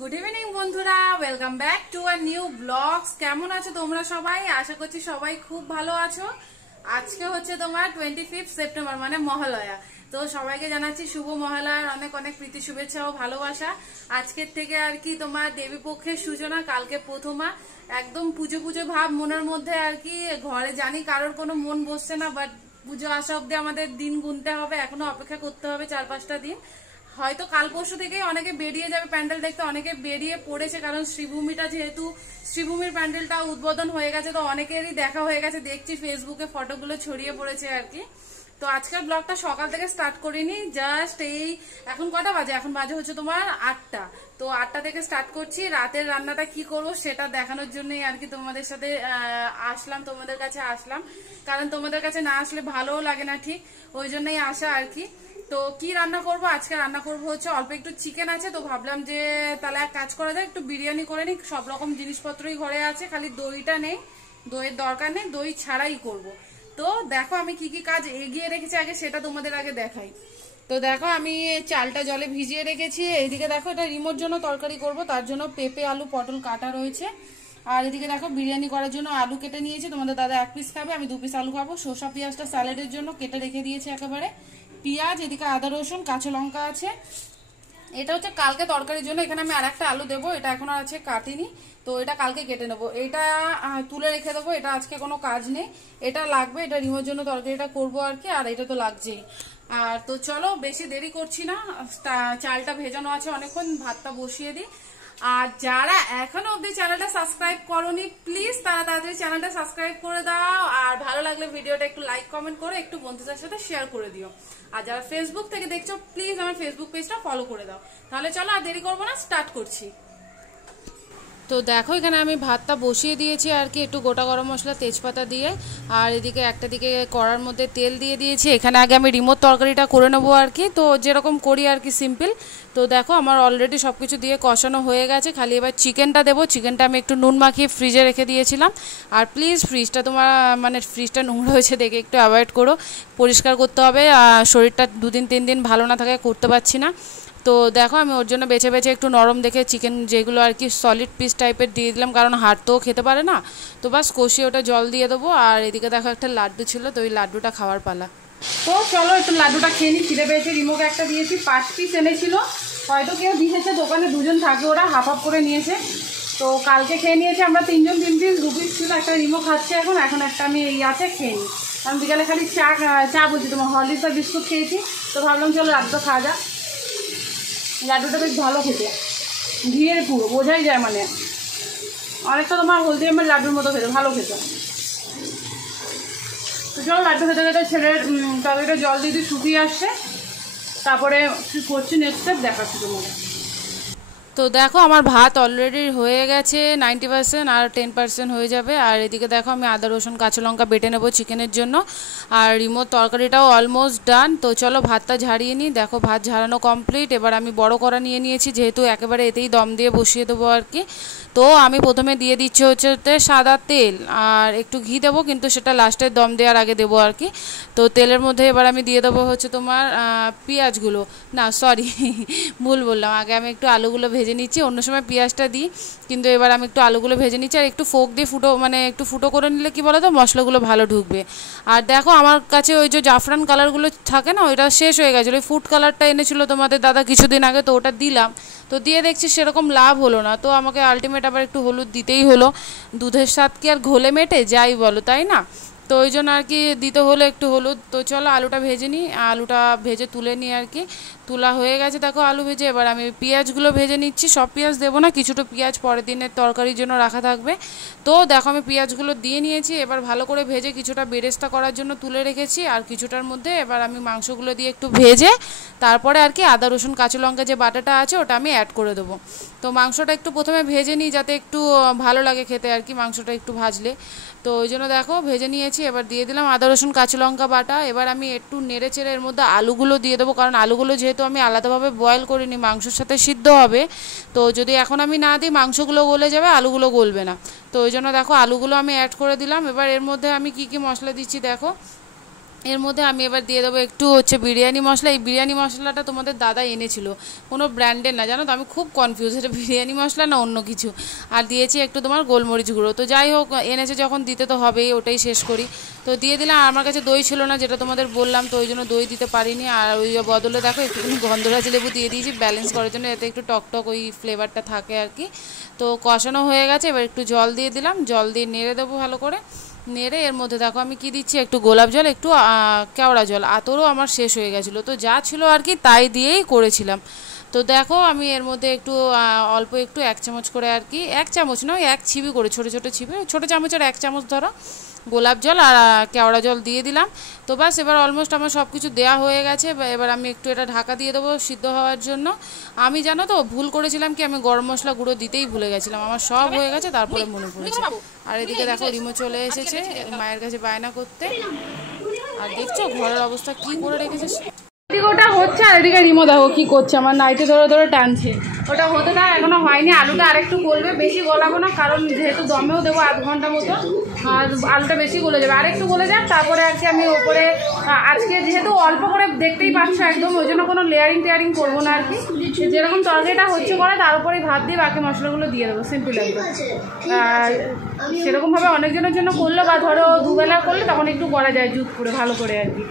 Good evening বন্ধুরা, welcome back to a new blogs. কেমন আছো তোমরা সবাই? আশা করছি সবাই খুব ভালো আছো। আজকে হচ্ছে তোমার 25 সেপ্টেম্বর মানে মহালয়া। তো সবাইকে জানাচ্ছি শুভ মহালয়ার অনেক অনেক প্রীতি শুভেচ্ছা ও ভালোবাসা। আজকের থেকে আর কি তোমার দেবী পক্ষের সূচনা, কালকে প্রথমা। একদম পুজো পুজো ভাব মনের মধ্যে আর কি। ঘরে জানি কারোর কোনো মন বসছে না, বাট পুজো আসা অব্দি আমাদের দিন গুনতে হবে, এখনো অপেক্ষা করতে হবে 4-5টা দিন। হয়তো কাল পরশু থেকেই অনেকে বেরিয়ে যাবে প্যান্ডেল দেখতে, অনেকে বেরিয়ে পড়েছে, কারণ শ্রীভূমিটা যেহেতু শ্রীভূমির প্যান্ডেলটা উদ্বোধন হয়ে গেছে, তো অনেকেরই দেখা হয়ে গেছে, দেখছি ফেসবুকে ফটোগুলো ছড়িয়ে পড়েছে আর কি। তো আজকের ব্লগটা সকাল থেকে স্টার্ট করিনি, জাস্ট এই এখন কটা বাজে, এখন বাজে হচ্ছে তোমার 8টা। তো 8টা থেকে স্টার্ট করছি। রাতের রান্নাটা কি করব সেটা দেখানোর জন্যই আর কি তোমাদের সাথে আসলাম, তোমাদের কাছে আসলাম। কারণ তোমাদের কাছে না আসলে ভালোও লাগে না, ঠিক ওই জন্যই আসা আর কি। তো কি রান্না করব আজকে? রান্না করব হচ্ছে অল্প একটু চিকেন আছে, তো ভাবলাম যে তাহলে এক কাজ করা যায়, একটু বিরিয়ানি করে নিই। সব রকম জিনিসপত্রই ঘরে আছে, খালি দইটা নেই, দইয়ের দরকার নেই, দই ছাড়াই করব। তো দেখো আমি কি কি কাজ এগিয়ে রেখেছি আগে সেটা তোমাদের আগে দেখাই। তো দেখো আমি চালটা জলে ভিজিয়ে রেখেছি। এইদিকে দেখো এটা রিমোর জন্য তরকারি করব, তার জন্য পেঁপে আলু পটল কাটা রয়েছে। আর এদিকে দেখো বিরিয়ানি করার জন্য আলু কেটে নিয়েছি, তোমাদের দাদা 1 পিস খাবে, আমি 2 পিস আলু খাবো। শসা পেঁয়াজটা স্যালাডের জন্য কেটে রেখে দিয়েছি একেবারে। পেঁয়াজ, এদিকে আদা রসুন কাঁচা লঙ্কা আছে। এটা হচ্ছে কালকে তরকারির জন্য। এখানে আমি আরেকটা আলু দেবো, এটা এখনো আছে কাটিনি, তো এটা কালকে কেটে নেবো। এটা তুলে রেখে দেবো, এটা আজকে কোনো কাজ নেই। এটা লাগবে, এটা রিমোর জন্য তরকারিটা করবো আর কি, আর এটা তো লাগছেই। আর তো চলো বেশি দেরি করছি না, চালটা ভেজানো আছে অনেকক্ষণ, ভাতটা বসিয়ে দিই। আর যারা এখনো অব্দি চ্যানেলটা সাবস্ক্রাইব করোনি, প্লিজ তারা তাড়াতাড়ি চ্যানেলটা সাবস্ক্রাইব করে দাও। আর ভালো লাগলে ভিডিওটা একটু লাইক কমেন্ট করে একটু বন্ধুদের সাথে শেয়ার করে দিও। আর যারা ফেসবুক থেকে দেখছো, প্লিজ আমার ফেসবুক পেজটা ফলো করে দাও। তাহলে চলো আর দেরি করবো না, স্টার্ট করছি। তো দেখো এখানে আমি ভাতটা বসিয়ে দিয়েছি আর কি, একটু গোটা গরম মশলা তেজপাতা দিয়ে। আর এদিকে একটা দিকে কড়ার মধ্যে তেল দিয়ে দিয়েছি। এখানে আগে আমি রিমোট তরকারিটা করে নেবো আর কি, তো যেরকম করি আর কি সিম্পল। তো দেখো আমার অলরেডি সব কিছু দিয়ে কষানো হয়ে গেছে, খালি এবার চিকেনটা দেবো। চিকেনটা আমি একটু নুন মাখিয়ে ফ্রিজে রেখে দিয়েছিলাম। আর প্লিজ ফ্রিজটা তোমার মানে ফ্রিজটা নোংরা হয়েছে দেখে একটু অ্যাভয়েড করো, পরিষ্কার করতে হবে। শরীরটা 2-3 দিন ভালো না থাকে, করতে পারছি না। তো দেখো আমি ওর জন্য বেছে বেছে একটু নরম দেখে চিকেন যেগুলো আর কি সলিড পিস টাইপের দিয়ে দিলাম, কারণ হাড় তো খেতে পারে না। তো বাস কষিয়ে ওটা জল দিয়ে দেবো। আর এদিকে দেখো একটা লাড্ডু ছিল, তো ওই লাড্ডুটা খাওয়ার পালা। তো চলো একটু লাড্ডুটা খেয়ে নিই, খিদে পেয়েছে। রিমোকে একটা দিয়েছি, 5 পিস এনেছিল, হয়তো কেউ দিয়েছে, দোকানে 2জন থাকে, ওরা হাফ হাফ করে নিয়েছে। তো কালকে খেয়ে নিয়েছি আমরা 3জন, 3 পিস, 2 পিস ছিল, একটা রিমো খাচ্ছে এখন একটা আমি এই আছে খেয়ে নিই। কারণ বিকালে খালি চা বলছি তোমার হরলিক্স আর বিস্কুট খেয়েছি, তো ভাবলাম চলো লাড্ডুটা খাওয়া যাক। লাড্ডুটা বেশ ভালো খেতে, ঘিয়ের পুরো বোঝাই যায়, মানে অনেকটা তোমার হলদিরামের লাড্ডুর মতো খেতে, ভালো খেতে। তো চলো লাড্ডু খেতে খেতে ছেলের তরকারিটা জল দিয়ে দিয়ে শুকিয়ে আসছে, তারপরে কী করছি নেক্সট স্টেপ দেখাচ্ছি তোমাদের। তো দেখো আমার ভাত অলরেডি হয়ে গেছে 90%, আর 10% হয়ে যাবে। আর এদিকে দেখো আমি আদা রসুন কাঁচা লঙ্কা বেটে নেবো চিকেনের জন্য। আর রিমোট তরকারিটাও অলমোস্ট ডান। তো চলো ভাতটা ঝাড়িয়ে নিই। দেখো ভাত ঝাড়ানো কমপ্লিট। এবার আমি বড় কড়া নিয়ে নিয়েছি, যেহেতু একেবারে এতেই দম দিয়ে বসিয়ে দেবো আর কি। তো আমি প্রথমে দিয়ে দিচ্ছি হচ্ছে সাদা তেল, আর একটু ঘি দেবো, কিন্তু সেটা লাস্টের দম দেওয়ার আগে দেবো আর কি। তো তেলের মধ্যে এবার আমি দিয়ে দেবো হচ্ছে তোমার পেঁয়াজগুলো, না সরি ভুল বললাম, আগে আমি একটু আলুগুলো ভেজে নিচ্ছি। অন্য সময় পেঁয়াজটা দিই, কিন্তু এবার আমি একটু আলুগুলো ভেজে নিচ্ছি। আর একটু ফোক দিয়ে একটু ফুটো করে নিলে কি বলো তো, মশলাগুলো ভালো ঢুকবে। আর দেখো আমার কাছে ওই যে জাফরান কালারগুলো থাকে না, ওইটা শেষ হয়ে গেছিলো। ওই ফুড কালারটা এনেছিল তোমাদের দাদা কিছুদিন আগে, তো ওটা দিলাম। তো দিয়ে দেখছি সেরকম লাভ হলো না, তো আমাকে আলটিমেট আবার একটু হলুদ দিতেই হলো। দুধের স্বাদ কি আর ঘোলে মেটে, যাই বলো, তাই না? তো ওই জন্য আর কি দিতে হলো একটু হলুদ। তো চলো আলুটা ভেজে নিই, আলুটা ভেজে তুলে নিই আর কি। তোলা হয়ে গেছে দেখো আলু ভেজে। এবার আমি পেঁয়াজগুলো ভেজে নিচ্ছি, সব পেঁয়াজ দেবো না, কিছুটা পেঁয়াজ পরের দিনের তরকারির জন্য রাখা থাকবে। তো দেখো আমি পেঁয়াজগুলো দিয়ে নিয়েছি, এবার ভালো করে ভেজে কিছুটা বেরেস্তা করার জন্য তুলে রেখেছি। আর কিছুটার মধ্যে এবার আমি মাংসগুলো দিয়ে একটু ভেজে তারপরে আর কি আদা রসুন কাঁচা লঙ্কা যে বাটাটা আছে ওটা আমি অ্যাড করে দেবো। তো মাংসটা একটু প্রথমে ভেজে নিই, যাতে একটু ভালো লাগে খেতে আর কি, মাংসটা একটু ভাজলে। তো ওই জন্য দেখো ভেজে নিয়েছি। এবার দিয়ে দিলাম আদা রসুন কাঁচা লঙ্কা বাটা। এবার আমি একটু নেড়ে চেড়ে এর মধ্যে আলুগুলো দিয়ে দেবো, কারণ আলুগুলো যেহেতু আমি আলাদাভাবে বয়েল করিনি, মাংসের সাথে সিদ্ধ হবে। তো যদি এখন আমি না দিই মাংসগুলো গলে যাবে, আলুগুলো গলবে না। তো ওই জন্য দেখো আলুগুলো আমি অ্যাড করে দিলাম। এবার এর মধ্যে আমি কি কি মশলা দিচ্ছি দেখো। এর মধ্যে আমি এবার দিয়ে দেবো একটু হচ্ছে বিরিয়ানি মশলা। এই বিরিয়ানি মশলাটা তোমাদের দাদা এনেছিল, কোনো ব্র্যান্ডের না, জানো তো আমি খুব কনফিউজ, এটা বিরিয়ানি মশলা না অন্য কিছু। আর দিয়েছি একটু তোমার গোলমরিচ গুঁড়ো। তো যাই হোক, এনেছে যখন দিতে তো হবেই, ওটাই শেষ করি। তো দিয়ে দিলাম। আমার কাছে দই ছিল না, যেটা তোমাদের বললাম, তো ওই জন্য দই দিতে পারিনি। আর ওই বদলে দেখো একটুখানি গন্ধরাজ লেবু দিয়ে দিয়েছি ব্যালেন্স করার জন্য, এতে একটু টকটক ওই ফ্লেভারটা থাকে আর কি। তো কষানো হয়ে গেছে, এবার একটু জল দিয়ে দিলাম, জল দিয়ে নেড়ে দেবো ভালো করে। নেড়ে এর মধ্যে দেখো আমি কি দিচ্ছি, একটু গোলাপ জল, একটু কেওড়া জল। আতরও আমার শেষ হয়ে গেছিলো, তো যা ছিল আর কি তাই দিয়েই করেছিলাম। তো দেখো আমি এর মধ্যে একটু অল্প একটু 1 চামচ করে আর কি, 1 চামচ নয় 1 ছিপি করে, ছোটো ছোটো ছিপি, ছোটো চামচের 1 চামচ ধরো গোলাপ জল আর কেওড়া জল দিয়ে দিলাম। তো বাস এবার অলমোস্ট আমার সব কিছু দেওয়া হয়ে গেছে। এবার আমি একটু এটা ঢাকা দিয়ে দেবো সিদ্ধ হওয়ার জন্য। আমি জানো তো ভুল করেছিলাম কি, আমি গরম মশলা গুঁড়ো দিতেই ভুলে গেছিলাম, আমার সব হয়ে গেছে, তারপরে মনে পড়েছে। আর এদিকে দেখো রিমো চলে এসেছে মায়ের কাছে বায়না করতে। আর দেখছো ঘরের অবস্থা কি করে রেখেছে। এদিকে ওটা হচ্ছে, আর এদিকে রিমো দেখো কি করছে, আমার নাইটে ধরে ধরে টানছে। ওটা হতে থাক, এখনো হয়নি। আলুটা আরেকটু গলবে, বেশি গলাবো না, কারণ যেহেতু দমেও দেবো 1/2 ঘন্টা মতো, আর আলুটা বেশি গলে যাবে। আরেকটু গলে যাক, তারপরে আর কি আমি ওপরে আজকে যেহেতু অল্প করে দেখতেই পাচ্ছ একদম, ওই জন্য কোনো লেয়ারিং করবো না আর কি। যেরকম তরকারিটা হচ্ছে করে তার উপরেই ভাত দিয়ে বাকি মশলাগুলো দিয়ে দেবো, সিম্পল একদম। সেরকমভাবে অনেকজনের জন্য করলো, বা ধরো দুবেলা করলে তখন একটু করা যায় জুত করে ভালো করে আর কি।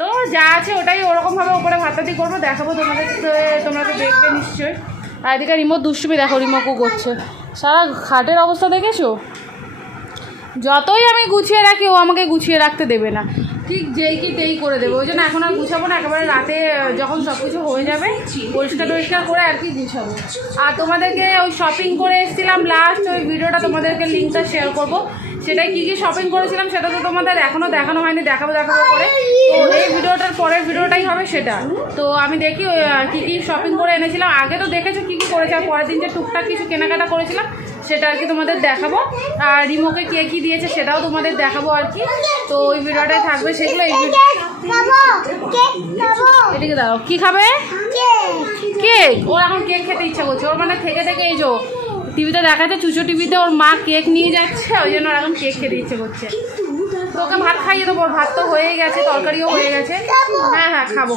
তো যা আছে ওটাই ওরকমভাবে ওপরে ভাতটা দিয়ে করবো, দেখাবো তোমাদের, তোমরা তো দেখবে নিশ্চয়ই। আর এদিকে রিমো দুষ্টুমি দেখো, রিমোকু করছে। সারা খাটের অবস্থা দেখেছো, যতই আমি গুছিয়ে রাখি ও আমাকে গুছিয়ে রাখতে দেবে না, ঠিক যেই কি তেই করে দেবে। ওই জন্য এখন আর গুছাবো না, একেবারে রাতে যখন সব কিছু হয়ে যাবে পরিষ্কার করে আর কি গুছাবো। আর তোমাদেরকে ওই শপিং করে এসেছিলাম লাস্ট, ওই ভিডিওটা তোমাদেরকে লিঙ্কটা শেয়ার করবো। সেটাই কী কী শপিং করেছিলাম সেটা তো তোমাদের এখনও দেখানো হয়নি, দেখাবো করে। তো এই ভিডিওটার পরের ভিডিওটাই হবে সেটা। তো আমি দেখি কী কী শপিং করে এনেছিলাম, আগে তো দেখেছো কী কী করেছি, আর পরের দিন যে টুকটাক কিছু কেনাকাটা করেছিলাম সেটা আর কি তোমাদের দেখাবো। আর রিমোকে কে কী দিয়েছে সেটাও তোমাদের দেখাবো আর কি। তো ওই ভিডিওটাই থাকবে সেগুলো। এদিকে দাঁড়াও, কী খাবে? কেক। ওর এখন কেক খেতে ইচ্ছা করছে, ওর মানে থেকে থেকে এই যে টিভিতে দেখাচ্ছে, চুচো টিভিতে ওর মা কেক নিয়ে যাচ্ছে, ওই জন্য এখন কেক খেতে ইচ্ছে করছে। তো ওকে ভাত খাইয়ে দেবো, ভাত তো হয়েই গেছে, তরকারিও হয়ে গেছে। হ্যাঁ হ্যাঁ খাবো।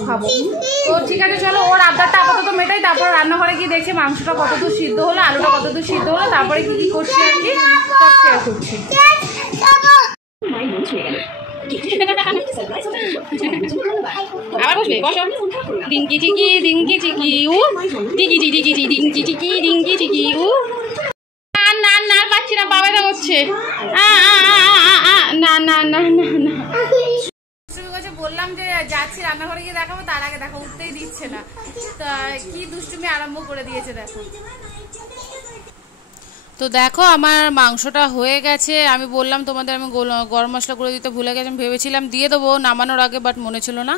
তো ঠিক আছে চলো, ওর আবদারটা আপাতত মেটাই, তারপর রান্নাঘরে গিয়ে দেখছি মাংসটা কতদূর সিদ্ধ হলো, আলুটা কতদূর সিদ্ধ হলো, তারপরে কী কী করছি আর কি সব শেয়ার করছি। আবার বসবে, বসো। ডিঙ্কি চিকি ডিঙ্কি চিকি উ, টিকি টিকি টিকি ডিঙ্কি চিকি ডিঙ্কি চিকি উ। না না পাচ্ছি না, বাবাটা হচ্ছে না না না না না। বললাম যে যাচ্ছি রান্নাঘরে গিয়ে দেখাবো, তার আগে দেখো উঠতেই দিচ্ছে না, তা কি দুষ্টুমি আরম্ভ করে দিয়েছে দেখো। তো দেখো আমার মাংসটা হয়ে গেছে। আমি বললাম তোমাদের আমি গরম মশলা গুঁড়ো দিতে ভুলে গেছি, আমি ভেবেছিলাম দিয়ে দেবো নামানোর আগে, বাট মনে ছিল না।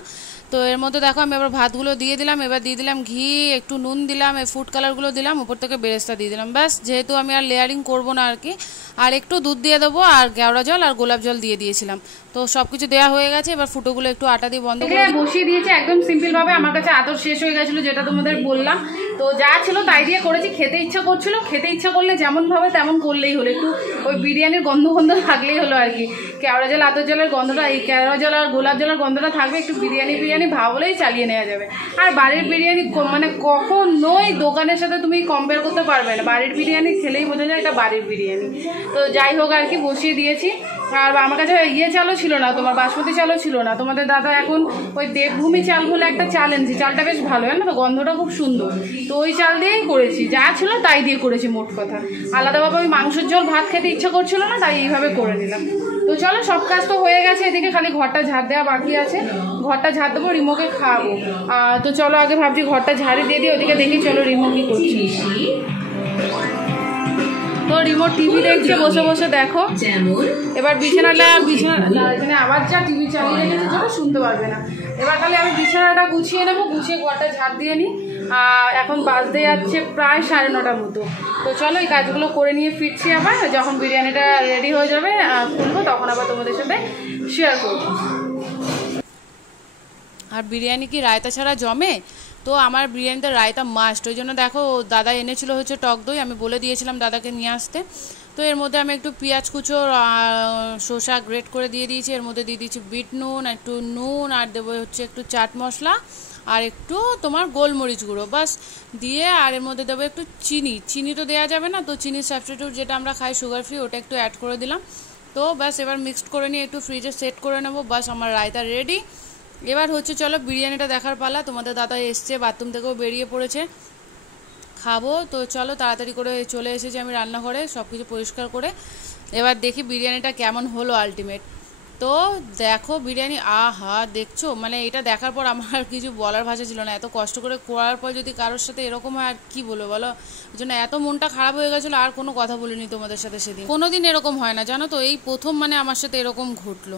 তো এর মধ্যে দেখো আমি এবার ভাতগুলো দিয়ে দিলাম, এবার দিয়ে দিলাম ঘি, একটু নুন দিলাম, এই ফুড কালারগুলো দিলাম, উপর থেকে বেরেস্তা দিয়ে দিলাম। ব্যাস, যেহেতু আমি আর লেয়ারিং করবো না আর কি। আর একটু দুধ দিয়ে দেবো, আর কেওড়া জল আর গোলাপ জল দিয়ে দিয়েছিলাম। তো সব কিছু দেওয়া হয়ে গেছে, এবার ফুটোগুলো একটু আটা দিয়ে বন্ধ করে বসিয়ে দিয়েছি একদম সিম্পলভাবে। আমার কাছে আতর শেষ হয়ে গেছিলো, যেটা তোমাদের বললাম। তো যা ছিল তাই দিয়ে করেছি, খেতে ইচ্ছা করছিল, খেতে ইচ্ছা করলে যেমনভাবে তেমন করলেই হলো, একটু ওই বিরিয়ানির গন্ধ থাকলেই হলো আর কি। কেওড়া জল আতর জলের গন্ধটা, এই কেওড়া জল আর গোলাপ জলের গন্ধটা থাকবে, একটু বিরিয়ানি ভাবলেই চালিয়ে নেওয়া যাবে। আর বাড়ির বিরিয়ানি মানে কখনোই দোকানের সাথে তুমি কম্পেয়ার করতে পারবে না, বাড়ির বিরিয়ানি খেলেই বোঝা যায় এটা বাড়ির বিরিয়ানি। তো যাই হোক আর কি বসিয়ে দিয়েছি। আর আমার কাছে চালও ছিল না, তোমার বাসমতি চালও ছিল না। তোমাদের দাদা এখন ওই দেবভূমি চাল বলে একটা চাল এনেছি, চালটা বেশ ভালো, জানো তো, গন্ধটা খুব সুন্দর। তো ওই চাল দিয়েই করেছি, যা ছিল তাই দিয়ে করেছি মোট কথা। আলাদাভাবে ওই মাংসের ঝোল ভাত খেতে ইচ্ছা করছিল না, তাই এইভাবে করে নিলাম। তো চলো, সব কাজ তো হয়ে গেছে, এদিকে খালি ঘরটা ঝাড় দেওয়া বাকি আছে, ঘরটা ঝাড় দেবো, রিমোকে খাওয়াবো। তো চলো আগে ভাবছি ঘরটা ঝাড়ি দিয়ে দিই, ওদিকে দেখি চলো রিমো কি করছি। তো রিমোট টিভি দেখছে বসে বসে, দেখো। এবার বিছানাটা এখানে আবার যা টিভি চালিয়ে রেখেছে যেন শুনতে পারবে না। এবার খালি আমি বিছানাটা গুছিয়ে নেবো, গুছিয়ে ঘরটা ঝাড় দিয়ে নিই। এখন বাজতে যাচ্ছে প্রায় 9:30 মতো। তো চলো এই কাজগুলো করে নিয়ে ফিরছি, আবার যখন বিরিয়ানিটা রেডি হয়ে যাবে খুলবো, তখন আবার তোমাদের সাথে শেয়ার করবো। আর বিরিয়ানি কি রায়তা ছাড়া জমে? তো আমার বিরিয়ানিতে রায়তা মাস্ট, ওই জন্য দেখো দাদা এনেছিল হচ্ছে টক দই, আমি বলে দিয়েছিলাম দাদাকে নিয়ে আসতে। তো তো এর মধ্যে আমি একটু পেঁয়াজ কুচো শসা গ্রেট করে দিয়ে দিয়েছি, এর মধ্যে দিয়ে দিয়েছি বিট নুন, একটু নুন, আর দেবো হচ্ছে একটু চাট মশলা আর একটু তোমার গোলমরিচ গুঁড়ো, বাস দিয়ে আর এর মধ্যে দেবো একটু চিনি। চিনি তো দেওয়া যাবে না, তো চিনির সাবস্টিটিউট যেটা আমরা খাই সুগার ফ্রি, ওটা একটু অ্যাড করে দিলাম। তো ব্যাস এবার মিক্সড করে নিয়ে একটু ফ্রিজে সেট করে নেবো। বাস আমার রায়তা রেডি। এবার হচ্ছে চলো বিরিয়ানিটা দেখার পালা। তোমাদের দাদা এসছে, বাথরুম থেকেও বেরিয়ে পড়েছে, খাবো। তো চলো তাড়াতাড়ি করে চলে এসেছি আমি রান্নাঘরে সব কিছু পরিষ্কার করে। এবার দেখি বিরিয়ানিটা কেমন হলো আলটিমেট। তো দেখো বিরিয়ানি, আহা দেখছো, মানে এটা দেখার পর আমার আর কিছু বলার ভাষা ছিল না। এত কষ্ট করে করার পর যদি কারোর সাথে এরকম হয় আর কি বলবো বলো। ওই জন্য এত মনটা খারাপ হয়ে গেছিলো, আর কোনো কথা বলিনি তোমাদের সাথে সেদিন। কোনোদিন এরকম হয় না জানো তো, এই প্রথম মানে আমার সাথে এরকম ঘটলো।